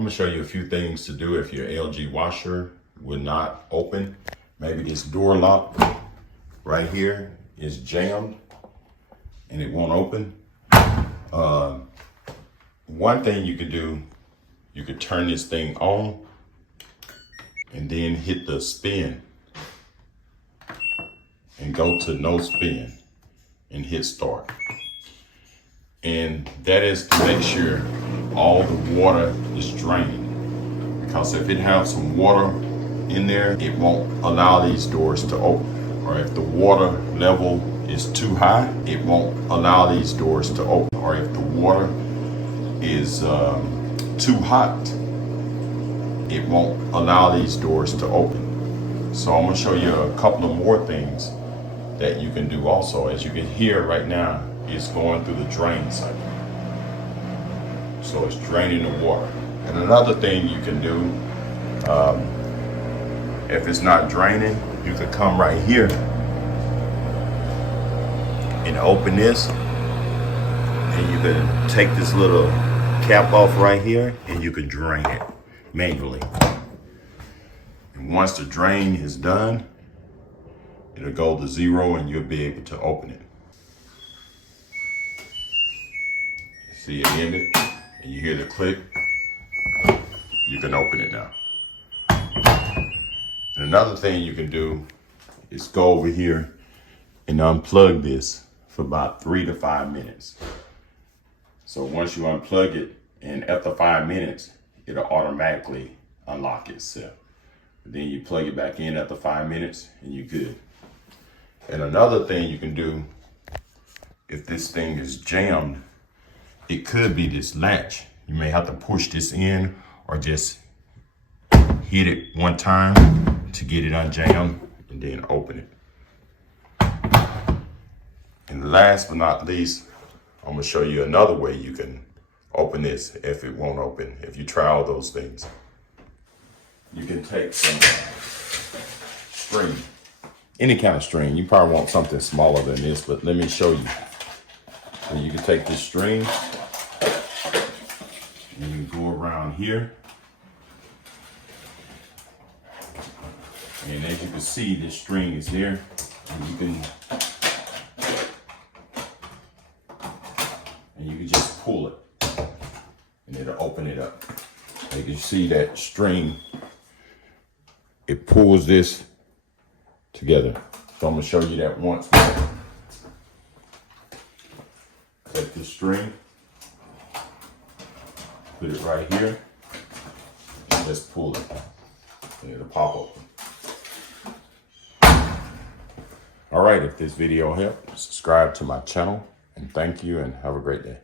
I'm gonna show you a few things to do if your LG washer will not open. Maybe this door lock right here is jammed and it won't open. One thing you could do, you could turn this thing on and then hit the spin and go to no spin and hit start. And that is to make sure all the water is draining, because if it has some water in there, it won't allow these doors to open. Or if the water level is too high, it won't allow these doors to open. Or if the water is too hot, it won't allow these doors to open. So I'm gonna show you a couple of more things that you can do also. As you can hear right now, it's going through the drain cycle. So it's draining the water. And another thing you can do, if it's not draining, you could come right here and open this, and you can take this little cap off right here and you can drain it manually. And once the drain is done, it'll go to 0 and you'll be able to open it. See, it ended, and you hear the click. You can open it now. And another thing you can do is go over here and unplug this for about 3 to 5 minutes. So once you unplug it, and after 5 minutes, it'll automatically unlock itself. Then you plug it back in after 5 minutes and you're good. And another thing you can do, if this thing is jammed, it could be this latch. You may have to push this in or just hit it one time to get it unjammed and then open it. And last but not least, I'm gonna show you another way you can open this if it won't open, if you try all those things. You can take some string, any kind of string. You probably want something smaller than this, but let me show you. So you can take this string and you go around here. And as you can see, this string is here. And you can just pull it and it'll open it up. You can see that string, it pulls this together. So I'm gonna show you that once more. Take the string, put it right here, and just pull it, and it'll pop open. All right, if this video helped, subscribe to my channel, and thank you, and have a great day.